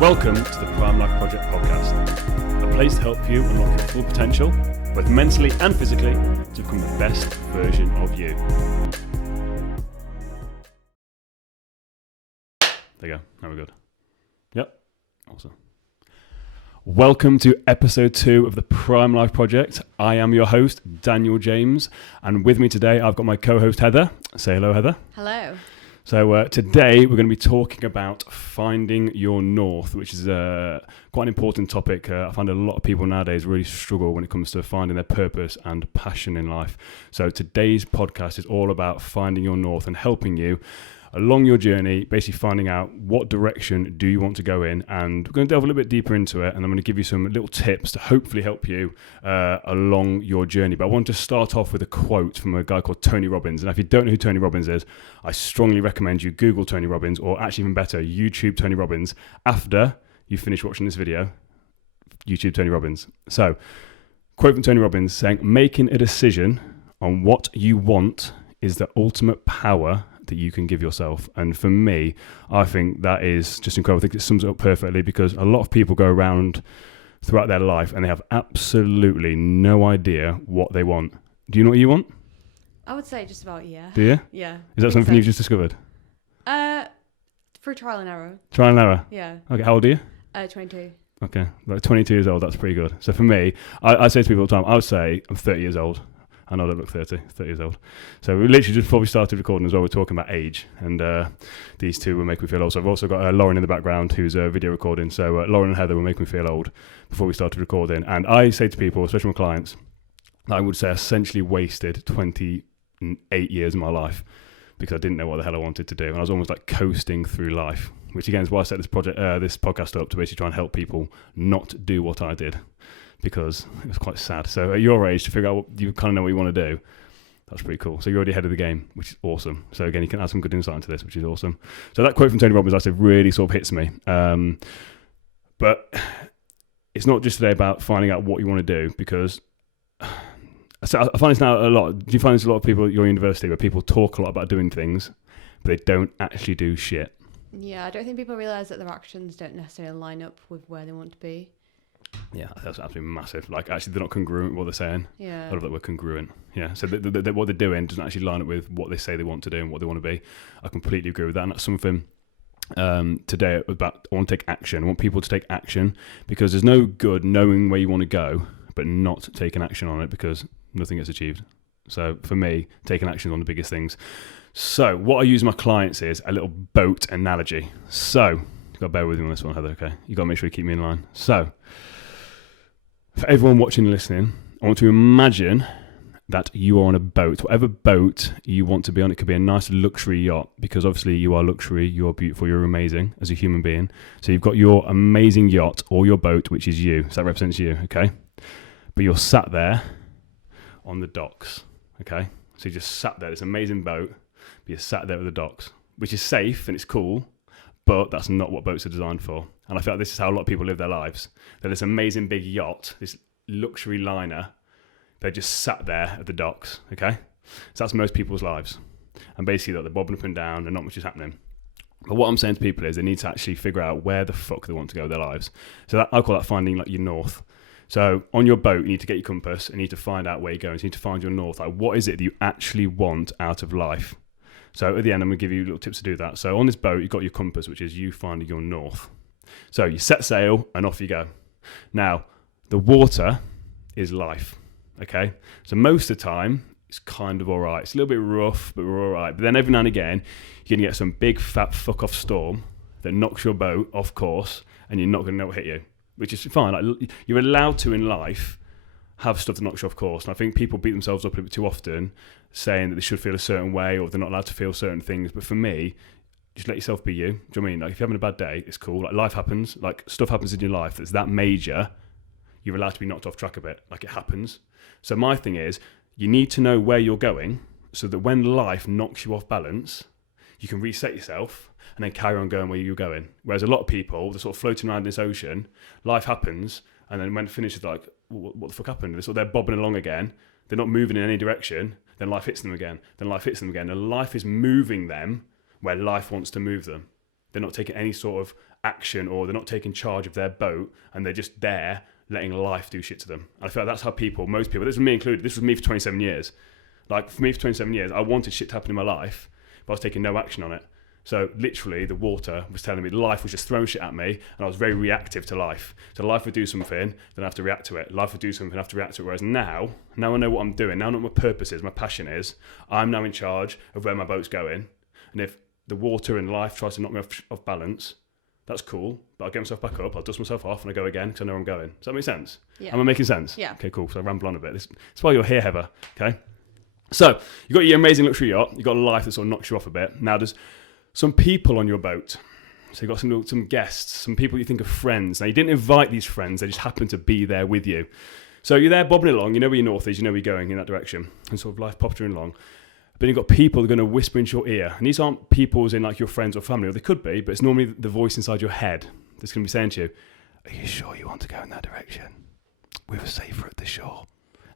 Welcome to the Prime Life Project podcast, a place to help you unlock your full potential, both mentally and physically, to become the best version of you. There you go, now we're good. Yep, awesome. Welcome to episode 2 of the Prime Life Project. I am your host, Daniel James, and with me today I've got my co-host Heather. Say hello, Heather. Hello. So today we're going to be talking about finding your north, which is quite an important topic. I find a lot of people nowadays really struggle when it comes to finding their purpose and passion in life. So today's podcast is all about finding your north and helping you along your journey, basically finding out what direction do you want to go in, and we're going to delve a little bit deeper into it, and I'm going to give you some little tips to hopefully help you along your journey. But I want to start off with a quote from a guy called Tony Robbins, and if you don't know who Tony Robbins is, I strongly recommend you Google Tony Robbins, or actually even better, YouTube Tony Robbins. After you finish watching this video, YouTube Tony Robbins. So, quote from Tony Robbins saying, "Making a decision on what you want is the ultimate power that you can give yourself." And for me, I think that is just incredible. I think it sums it up perfectly, because a lot of people go around throughout their life and they have absolutely no idea what they want. Do you know what you want? I would say just about, yeah. Do you? Yeah. Is that something you've just discovered? For trial and error. Trial and error? Yeah. Okay, how old are you? 22. Okay, like 22 years old, that's pretty good. So for me, I say to people all the time, I would say I'm 30 years old. I know I don't look 30 years old. So we literally just before we started recording as well, we're talking about age, and these two will make me feel old. So I've also got Lauren in the background who's video recording. So Lauren and Heather will make me feel old before we started recording. And I say to people, especially my clients, that I would say essentially wasted 28 years of my life because I didn't know what the hell I wanted to do. And I was almost like coasting through life, which again is why I set this podcast up, to basically try and help people not do what I did, because it was quite sad. So at your age, to figure out what you kind of know what you want to do, that's pretty cool. So you're already ahead of the game, which is awesome. So again, you can add some good insight into this, which is awesome. So that quote from Tony Robbins, I said, really sort of hits me. But it's not just today about finding out what you want to do, because I find this now a lot. Do you find there's a lot of people at your university where people talk a lot about doing things, but they don't actually do shit? Yeah, I don't think people realise that their actions don't necessarily line up with where they want to be. Yeah, that's absolutely massive. Like, actually, they're not congruent with what they're saying. Yeah. I love that word, congruent. Yeah, so what they're doing doesn't actually line up with what they say they want to do and what they want to be. I completely agree with that, and that's something today about. I want to take action. I want people to take action, because there's no good knowing where you want to go but not taking action on it, because nothing gets achieved. So for me, taking action is one of the biggest things. So what I use my clients is a little boat analogy. So you've got to bear with me on this one, Heather, okay? You've got to make sure you keep me in line. So for everyone watching and listening, I want to imagine that you are on a boat. Whatever boat you want to be on, it could be a nice luxury yacht, because obviously you are luxury, you are beautiful, you're amazing as a human being. So you've got your amazing yacht or your boat, which is you. So that represents you, okay? But you're sat there on the docks, okay? So you just sat there, this amazing boat, but you're sat there at the docks, which is safe and it's cool, but that's not what boats are designed for. And I feel like this is how a lot of people live their lives. They're this amazing big yacht, this luxury liner, they're just sat there at the docks, okay? So that's most people's lives. And basically they're bobbing up and down and not much is happening. But what I'm saying to people is they need to actually figure out where the fuck they want to go with their lives. So I call that finding like your north. So on your boat, you need to get your compass and you need to find out where you're going. So you need to find your north. Like, what is it that you actually want out of life? So at the end, I'm going to give you little tips to do that. So on this boat, you've got your compass, which is you finding your north. So you set sail and off you go. Now, the water is life, okay? So most of the time, it's kind of all right. It's a little bit rough, but we're all right. But then every now and again, you're going to get some big, fat, fuck-off storm that knocks your boat off course, and you're not going to know what hit you, which is fine. Like, you're allowed to, in life, have stuff that knocks you off course. And I think people beat themselves up a little bit too often, saying that they should feel a certain way or they're not allowed to feel certain things. But for me, just let yourself be you. Do you know what I mean? Like, if you're having a bad day, it's cool. Like, life happens. Like, stuff happens in your life that's that major. You're allowed to be knocked off track a bit. Like, it happens. So my thing is, you need to know where you're going so that when life knocks you off balance, you can reset yourself and then carry on going where you're going. Whereas a lot of people, they're sort of floating around this ocean, life happens, and then when it finishes, they're like, what the fuck happened? So they're bobbing along again. They're not moving in any direction. Then life hits them again. Then life hits them again. And life is moving them where life wants to move them. They're not taking any sort of action, or they're not taking charge of their boat, and they're just there letting life do shit to them. I feel like that's how most people, this was me included, this was me for 27 years. Like, for me for 27 years, I wanted shit to happen in my life, but I was taking no action on it. So literally the water was telling me, life was just throwing shit at me, and I was very reactive to life. So life would do something, then I have to react to it. Life would do something, I have to react to it. Whereas now I know what I'm doing. Now I know what my purpose is, my passion is. I'm now in charge of where my boat's going. And if the water and life tries to knock me off balance, that's cool, but I'll get myself back up, I'll dust myself off, and I go again because I know where I'm going. Does that make sense? Yeah. Am I making sense? Yeah. Okay, cool. So I ramble on a bit. That's why you're here, Heather. Okay. So you've got your amazing luxury yacht. You've got a life that sort of knocks you off a bit. Now there's some people on your boat. So you've got some guests, some people you think are friends. Now you didn't invite these friends, they just happen to be there with you. So you're there bobbing along, you know where your north is, you know where you're going in that direction, and sort of life pottering along. But you've got people that are going to whisper into your ear. And these aren't people as in like your friends or family, or they could be, but it's normally the voice inside your head that's going to be saying to you, are you sure you want to go in that direction? We were safer at the shore.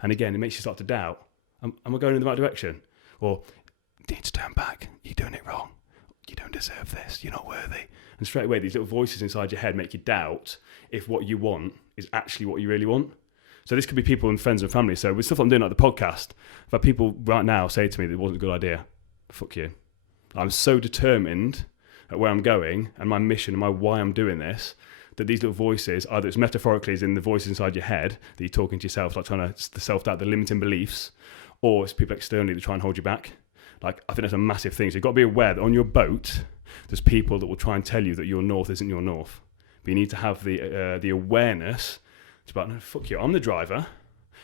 And again, it makes you start to doubt, am I going in the right direction? Or, you need to turn back, you're doing it wrong. You don't deserve this, you're not worthy. And straight away, these little voices inside your head make you doubt if what you want is actually what you really want. So this could be people and friends and family. So with stuff I'm doing like the podcast, I've had people right now say to me that it wasn't a good idea. Fuck you. I'm so determined at where I'm going and my mission and my why I'm doing this, that these little voices, either it's metaphorically as in the voices inside your head that you're talking to yourself, like trying to, the self-doubt, the limiting beliefs, or it's people externally that try and hold you back. Like, I think that's a massive thing. So you've got to be aware that on your boat, there's people that will try and tell you that your north isn't your north. But you need to have the awareness. It's about, no, fuck you, I'm the driver.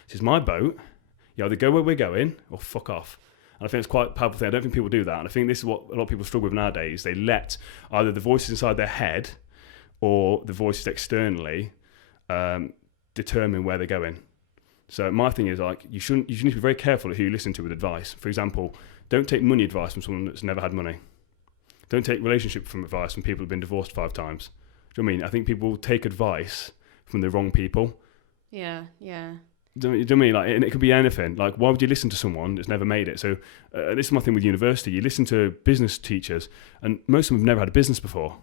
This is my boat. You either go where we're going or fuck off. And I think it's quite a powerful thing. I don't think people do that. And I think this is what a lot of people struggle with nowadays. They let either the voices inside their head or the voices externally determine where they're going. So my thing is, like, you should need to be very careful who you listen to with advice. For example, don't take money advice from someone that's never had money. Don't take relationship from advice from people who've been divorced 5 times. Do you know what I mean? I think people take advice from the wrong people. Yeah. Do you know what I mean? Like, and it could be anything. Like, why would you listen to someone that's never made it? So this is my thing with university. You listen to business teachers, and most of them have never had a business before.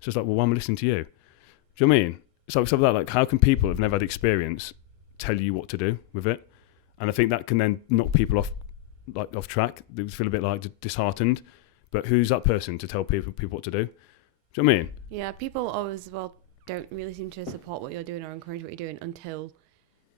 So it's like, well, why am I listening to you? Do you know what I mean? It's like stuff like that. Like, how can people who've never had experience tell you what to do with it? And I think that can then knock people off track. They feel a bit like disheartened. But who's that person to tell people what to do? Do you know what I mean? Yeah, people always, don't really seem to support what you're doing or encourage what you're doing until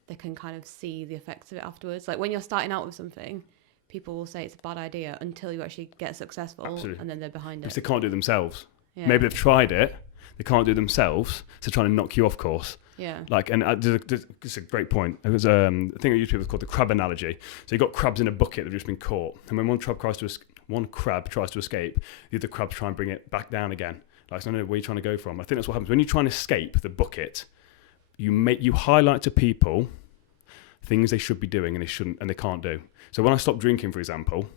they can kind of see the effects of it afterwards. Like when you're starting out with something, people will say it's a bad idea until you actually get successful. Absolutely. And then they're behind because it. They can't do it themselves. Yeah. Maybe they've tried it, they can't do it themselves, so trying to knock you off course. Yeah. Like, and it's a great point. It was a thing I used to do was called the crab analogy. So you've got crabs in a bucket that have just been caught, and when one crab tries to escape, the other crabs try and bring it back down again. Like, so I don't know where you're trying to go from. I think that's what happens when you try and escape the bucket. You highlight to people things they should be doing and they shouldn't, and they can't do. So when I stopped drinking, for example,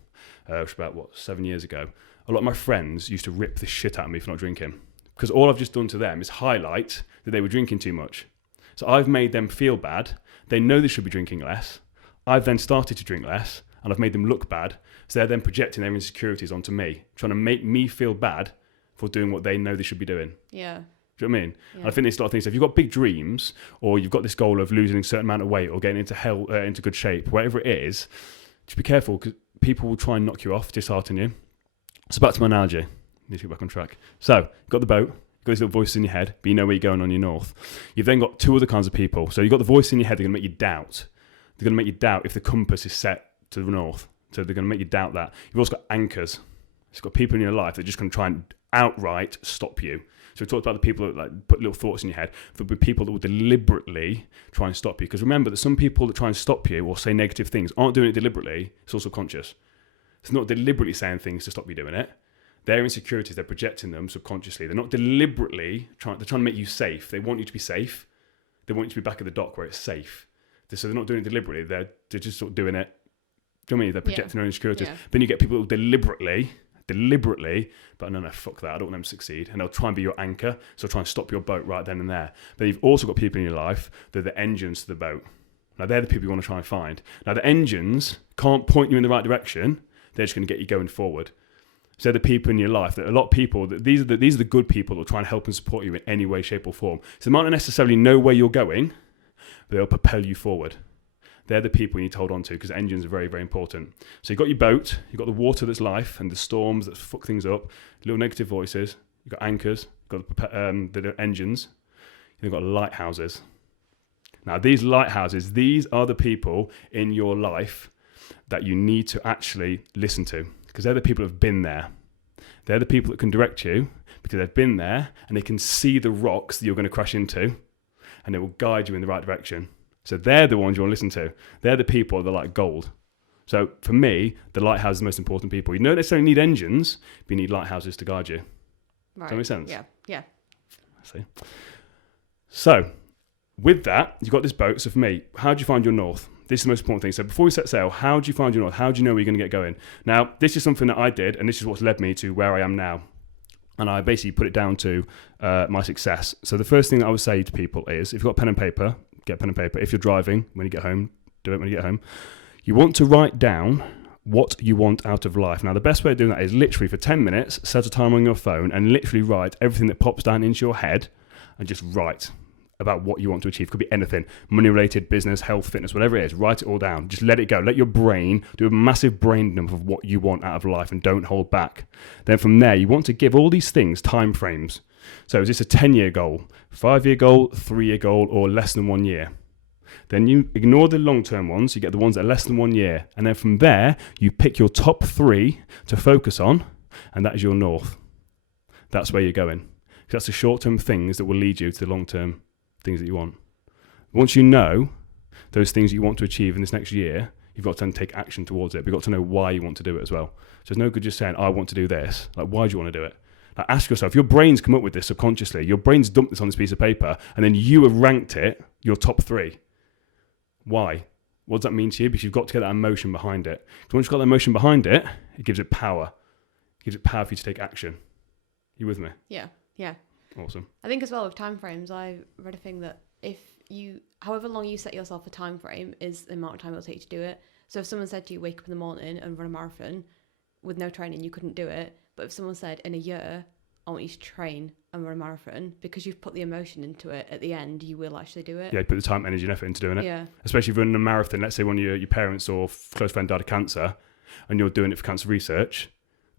which was about 7 years ago, a lot of my friends used to rip the shit out of me for not drinking, because all I've just done to them is highlight that they were drinking too much. So I've made them feel bad. They know they should be drinking less. I've then started to drink less, and I've made them look bad. So they're then projecting their insecurities onto me, trying to make me feel bad for doing what they know they should be doing. Yeah. Do you know what I mean? Yeah. And I think there's a lot of things. So if you've got big dreams, or you've got this goal of losing a certain amount of weight, or getting into good shape, whatever it is, just be careful, because people will try and knock you off, dishearten you. So back to my analogy. Need to get back on track. So you've got the boat, you've got these little voices in your head, but you know where you're going on your north. You've then got 2 other kinds of people. So you've got the voice in your head, they're going to make you doubt. They're going to make you doubt if the compass is set to the north. So they're going to make you doubt that. You've also got anchors. You've got people in your life that are just going to try and outright stop you. So we talked about the people that like put little thoughts in your head. There'll be people that will deliberately try and stop you. Because remember that some people that try and stop you or say negative things aren't doing it deliberately. It's also conscious. It's not deliberately saying things to stop you doing it. Their insecurities, they're projecting them subconsciously. They're not deliberately they're trying to make you safe. They want you to be safe. They want you to be back at the dock where it's safe. So they're not doing it deliberately. They're just sort of doing it. Do you know what I mean? They're projecting their own insecurities. Yeah. Then you get people who deliberately, but no, fuck that. I don't want them to succeed. And they'll try and be your anchor. So try and stop your boat right then and there. But you've also got people in your life that are the engines to the boat. Now, they're the people you want to try and find. Now, the engines can't point you in the right direction. They're just going to get you going forward. So the people in your life, that a lot of people, these are the good people that will try and help and support you in any way, shape or form. So they might not necessarily know where you're going, but they'll propel you forward. They're the people you need to hold on to, because engines are very, very important. So you've got your boat, you've got the water that's life and the storms that fuck things up, little negative voices, you've got anchors, you've got the engines, you've got lighthouses. Now these lighthouses, these are the people in your life that you need to actually listen to, because they're the people that have been there. They're the people that can direct you because they've been there and they can see the rocks that you're going to crash into, and it will guide you in the right direction. So they're the ones you want to listen to. They're the people that are like gold. So for me, the lighthouse is the most important people. You don't necessarily need engines, but you need lighthouses to guide you. Right. Does that make sense? Yeah. See. So with that, you've got this boat. So for me, how do you find your north? This is the most important thing. So before we set sail, how do you find your north? How do you know where you're going to get going? Now, this is something that I did, and this is what's led me to where I am now. And I basically put it down to my success. So the first thing that I would say to people is, if you've got pen and paper, get pen and paper. If you're driving, when you get home, do it when you get home. You want to write down what you want out of life. Now, the best way of doing that is literally for 10 minutes, set a timer on your phone and literally write everything that pops down into your head and just write about what you want to achieve. Could be anything, money related, business, health, fitness, whatever it is. Write it all down. Just let it go. Let your brain do a massive brain dump of what you want out of life and don't hold back. Then from there, you want to give all these things time frames. So is this a 10-year goal, 5-year goal, 3-year goal, or less than 1 year? Then you ignore the long-term ones. You get the ones that are less than 1 year. And then from there, you pick your top 3 to focus on, and that is your north. That's where you're going. Because that's the short-term things that will lead you to the long-term things that you want. Once you know those things you want to achieve in this next year, you've got to then take action towards it. But you've got to know why you want to do it as well. So it's no good just saying, I want to do this. Like, why do you want to do it? Like, ask yourself, your brain's come up with this subconsciously. Your brain's dumped this on this piece of paper, and then you have ranked it your top 3. Why? What does that mean to you? Because you've got to get that emotion behind it. So once you've got that emotion behind it, it gives it power. It gives it power for you to take action. You with me? Yeah. Awesome. I think as well with time frames, I read a thing that however long you set yourself a time frame is the amount of time it'll take to do it. So if someone said to you, wake up in the morning and run a marathon with no training, you couldn't do it. But if someone said, in a year, I want you to train and run a marathon, because you've put the emotion into it, at the end, you will actually do it. Yeah, you put the time, energy and effort into doing it. Yeah. Especially if you're running a marathon, let's say one of your parents or close friend died of cancer, and you're doing it for cancer research,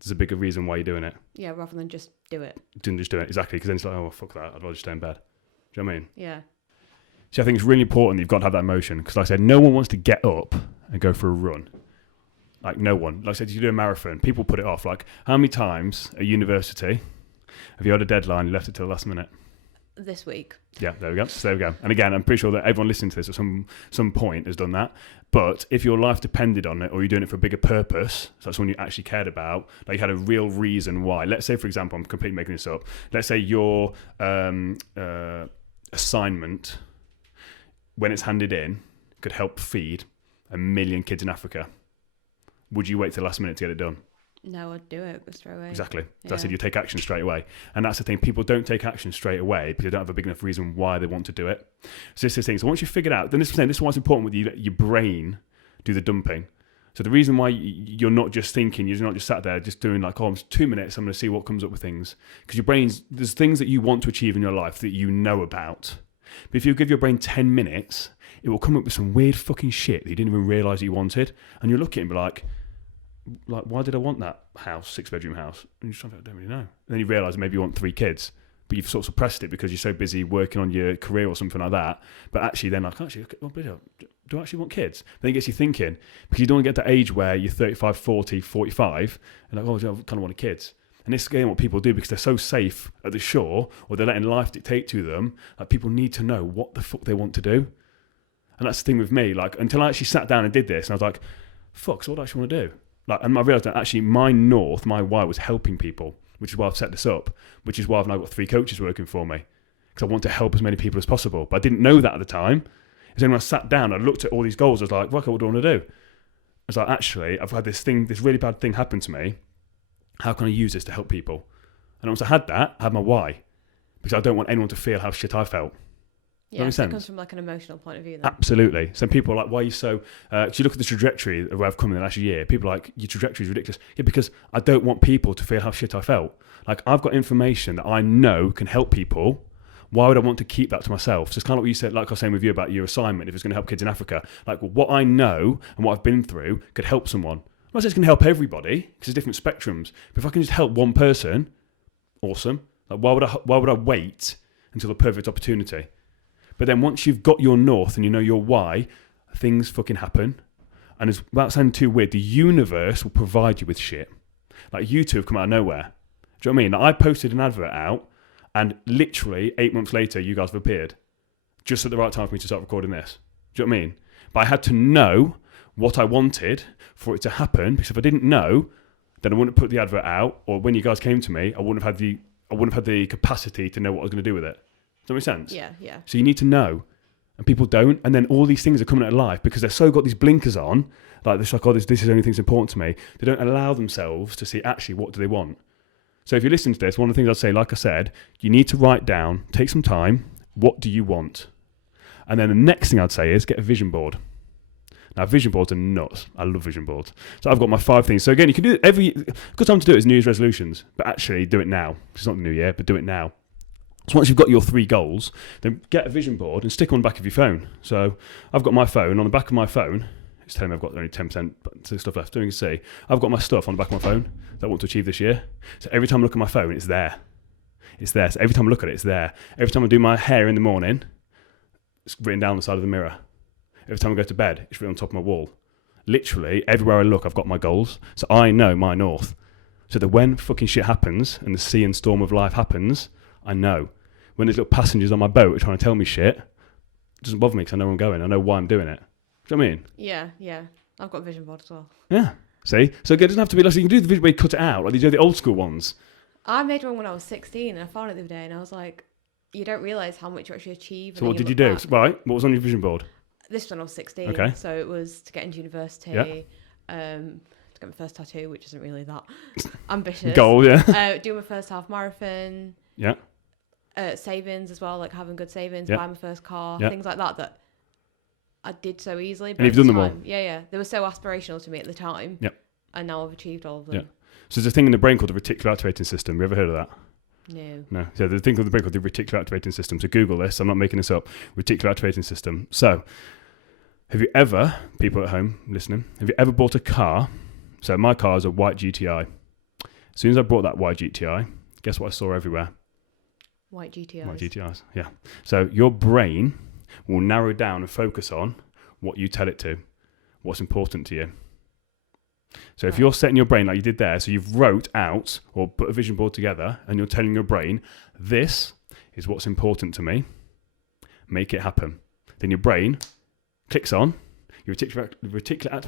there's a bigger reason why you're doing it. Yeah, rather than just do it. Didn't just do it, exactly, because then it's like, oh, fuck that, I'd rather just stay in bed. Do you know what I mean? Yeah. So I think it's really important that you've got to have that emotion, because like I said, no one wants to get up and go for a run. Like, no one. Like I said, you do a marathon, people put it off. Like, how many times at university have you had a deadline, you left it till the last minute? This week. Yeah, there we go. So there we go. And again, I'm pretty sure that everyone listening to this at some point has done that. But if your life depended on it, or you're doing it for a bigger purpose, so that's one you actually cared about, like you had a real reason why. Let's say, for example, I'm completely making this up. Let's say your assignment, when it's handed in, could help feed 1 million kids in Africa. Would you wait till the last minute to get it done? No, I'd do it straight away. Exactly. Yeah. That's it. You take action straight away. And that's the thing. People don't take action straight away because they don't have a big enough reason why they want to do it. So this is the thing. So once you figure it out, then this is why it's important with you, let your brain do the dumping. So the reason why you're not just thinking, you're not just sat there just doing like, oh, it's 2 minutes, I'm going to see what comes up with things. Because your brain's, there's things that you want to achieve in your life that you know about. But if you give your brain 10 minutes, it will come up with some weird fucking shit that you didn't even realise you wanted. And you'll look at it and be like, why did I want that house, 6-bedroom house? And you're just like, I don't really know. And then you realise maybe you want 3 kids, but you've sort of suppressed it because you're so busy working on your career or something like that. But actually then like, actually, do I actually want kids? Then it gets you thinking, because you don't want to get to that age where you're 35, 40, 45, and like, oh, I kind of want kids. And this is again what people do because they're so safe at the shore, or they're letting life dictate to them. Like, people need to know what the fuck they want to do. And that's the thing with me. Like, until I actually sat down and did this, and I was like, fuck, so what do I actually want to do? Like, and I realised that actually my north, my why was helping people, which is why I've set this up, which is why I've now got 3 coaches working for me, because I want to help as many people as possible. But I didn't know that at the time. It's only when I sat down, I looked at all these goals, I was like, what do I want to do? I was like, actually, I've had this really bad thing happen to me. How can I use this to help people? And once I had that, I had my why, because I don't want anyone to feel how shit I felt. Yeah, Does so that it make comes sense? from like an emotional point of view then. Absolutely. So people are like, why are you so... if you look at the trajectory of where I've come in the last year, people are like, your trajectory is ridiculous. Yeah, because I don't want people to feel how shit I felt. Like, I've got information that I know can help people. Why would I want to keep that to myself? So it's kind of what you said, like I was saying with you about your assignment, if it's going to help kids in Africa. Like, well, what I know and what I've been through could help someone. I'm not saying it's going to help everybody, because there's different spectrums. But if I can just help one person, awesome. Like, why would I wait until the perfect opportunity? But then once you've got your north and you know your why, things fucking happen. And it's, without sounding too weird, the universe will provide you with shit. Like, you two have come out of nowhere. Do you know what I mean? Like, I posted an advert out, and literally 8 months later, you guys have appeared. Just at the right time for me to start recording this. Do you know what I mean? But I had to know what I wanted for it to happen, because if I didn't know, then I wouldn't have put the advert out, or when you guys came to me, I wouldn't have had the capacity to know what I was going to do with it. Does that make sense? Yeah, yeah. So you need to know, and people don't. And then all these things are coming out of life because they're so got these blinkers on, like this, like, oh, this is the only thing that's important to me. They don't allow themselves to see actually what do they want. So if you listen to this, one of the things I'd say, like I said, you need to write down, take some time. What do you want? And then the next thing I'd say is get a vision board. Now, vision boards are nuts. I love vision boards. So I've got my 5 things. So again, you can do it good time to do it is New Year's resolutions, but actually do it now. It's not the new year, but do it now. So once you've got your 3 goals, then get a vision board and stick on the back of your phone. So I've got my phone. On the back of my phone, it's telling me I've got only 10% stuff left. So you can see, I've got my stuff on the back of my phone that I want to achieve this year. So every time I look at my phone, it's there. It's there. So every time I look at it, it's there. Every time I do my hair in the morning, it's written down the side of the mirror. Every time I go to bed, it's written on top of my wall. Literally, everywhere I look, I've got my goals. So I know my north. So that when fucking shit happens and the sea and storm of life happens, I know. When there's little passengers on my boat are trying to tell me shit, it doesn't bother me because I know where I'm going. I know why I'm doing it. Do you know what I mean? Yeah, yeah. I've got a vision board as well. Yeah. See? So it doesn't have to be like, so you can do the vision where you cut it out, like you do the old school ones. I made one when I was 16 and I found it the other day and I was like, you don't realise how much you actually achieve. So what did you do? Back. Right. What was on your vision board? This was when I was 16. Okay. So it was to get into university, to get my first tattoo, which isn't really that ambitious. Goal, yeah. Do my first half marathon. Yeah. Savings as well, like having good savings, Yeah. buy my first car, Yeah. things like that I did so easily. But And you've at the done them all? time, yeah. They were so aspirational to me at the time. Yep. And now I've achieved all of them. Yeah. So there's a thing in the brain called the reticular activating system. Have you ever heard of that? No. No. So there's a thing called the brain called the reticular activating system. So Google this. I'm not making this up. Reticular activating system. So have you ever, people at home listening, have you ever bought a car? So my car is a white GTI. As soon as I bought that white GTI, guess what I saw everywhere? White GTIs. White GTIs, yeah. So your brain will narrow down and focus on what you tell it to, what's important to you. So if you're setting your brain like you did there, so you've wrote out or put a vision board together and you're telling your brain, this is what's important to me, make it happen. Then your brain clicks on, your reticular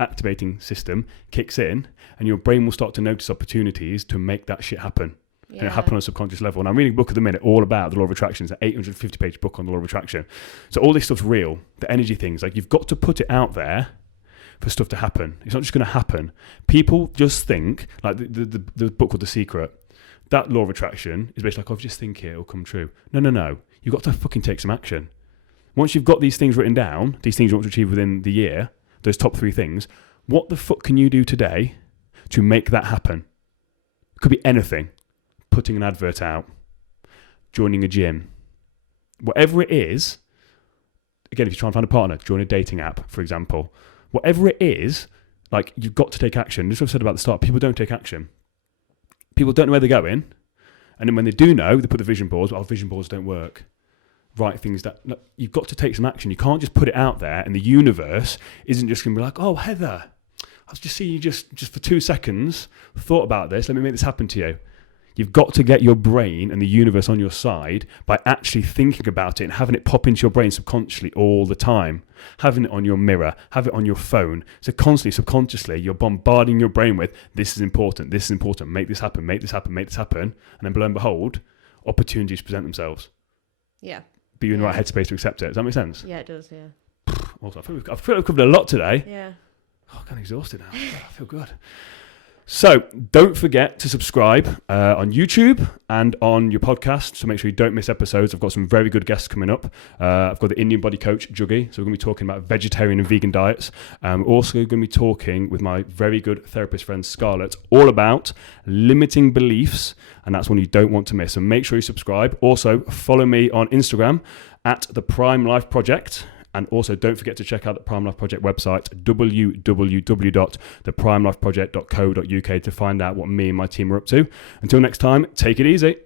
activating system kicks in, and your brain will start to notice opportunities to make that shit happen. Yeah. And it happen on a subconscious level. And I'm reading a book at the minute all about the law of attraction. It's an 850-page book on the law of attraction. So all this stuff's real. The energy things, like you've got to put it out there for stuff to happen. It's not just going to happen. People just think, like the book called The Secret, that law of attraction is basically like, oh, just think it, it'll come true. No. You've got to fucking take some action. Once you've got these things written down, these things you want to achieve within the year, those top 3 things, what the fuck can you do today to make that happen? It could be anything. Putting an advert out, joining a gym, whatever it is. Again, if you're trying to find a partner, join a dating app, for example. Whatever it is, like, you've got to take action. This is what I've said about the start. People don't take action. People don't know where they're going. And then when they do know, they put the vision boards. Oh, vision boards don't work. Write things that... Look, you've got to take some action. You can't just put it out there and the universe isn't just going to be like, oh, Heather, I was just seeing you just for 2 seconds, thought about this. Let me make this happen to you. You've got to get your brain and the universe on your side by actually thinking about it and having it pop into your brain subconsciously all the time. Having it on your mirror, have it on your phone. So constantly, subconsciously, you're bombarding your brain with, this is important, make this happen, make this happen, make this happen. And then below and behold, opportunities present themselves. Yeah. Be you in the right headspace to accept it. Does that make sense? Yeah, it does, yeah. Also, I feel like we've covered a lot today. Yeah. Oh, I'm kind of exhausted now. I feel good. So don't forget to subscribe on YouTube and on your podcast. So make sure you don't miss episodes. I've got some very good guests coming up. I've got the Indian body coach, Juggy. So we're going to be talking about vegetarian and vegan diets. Also going to be talking with my very good therapist friend, Scarlett, all about limiting beliefs. And that's one you don't want to miss. So make sure you subscribe. Also follow me on Instagram at the Prime Life Project. And also, don't forget to check out the Prime Life Project website, www.theprimelifeproject.co.uk, to find out what me and my team are up to. Until next time, take it easy.